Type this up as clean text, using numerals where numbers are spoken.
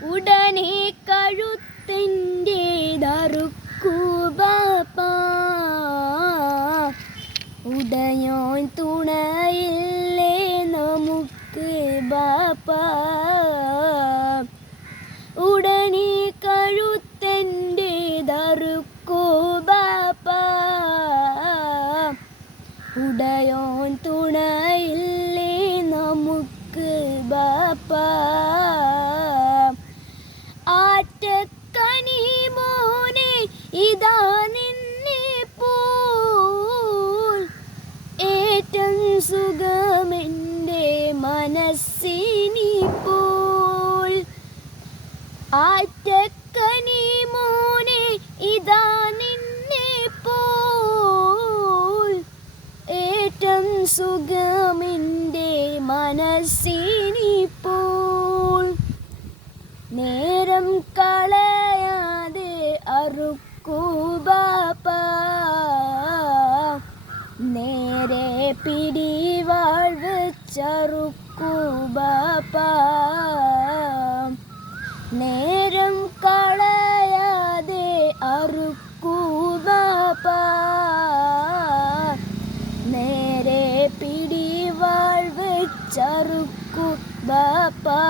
ഉടനെ കഴുത്തിൻ്റെതറുക്കൂ ബാപ്പാ. ഉടയോൻ തുണയില്ലേ നമുക്ക് ബാപ്പാ. ഉടനെ കഴുത്തിൻ്റെതറുക്കൂ ബാപ്പാ. ഉടയോൻ തുണയില്ലേ നമുക്ക് ബാപ്പാ. ആറ്റക്കനി മോനെ ഇതാ നിന്നെ പോൽ ഏറ്റം സുഖമെൻ്റെ മനസ്സിനിപ്പോൾ. ആറ്റക്കനി മോനെ ഇതാ നിന്നെ പോൽ ഏറ്റം സുഖമെൻ്റെ മനസ്സിനിപ്പോൾ. നേരം കളയാതെ അറുക്കൂ ബാപ്പാ. നേരെ പിടിവാൾ വെച്ചറുക്കൂ ബാപ്പാ. നേരം കളയാതെ അറുക്കൂ ബാപ്പാ. നേരെ പിടിവാൾ വെച്ചറുക്കൂ ബാപ്പാ.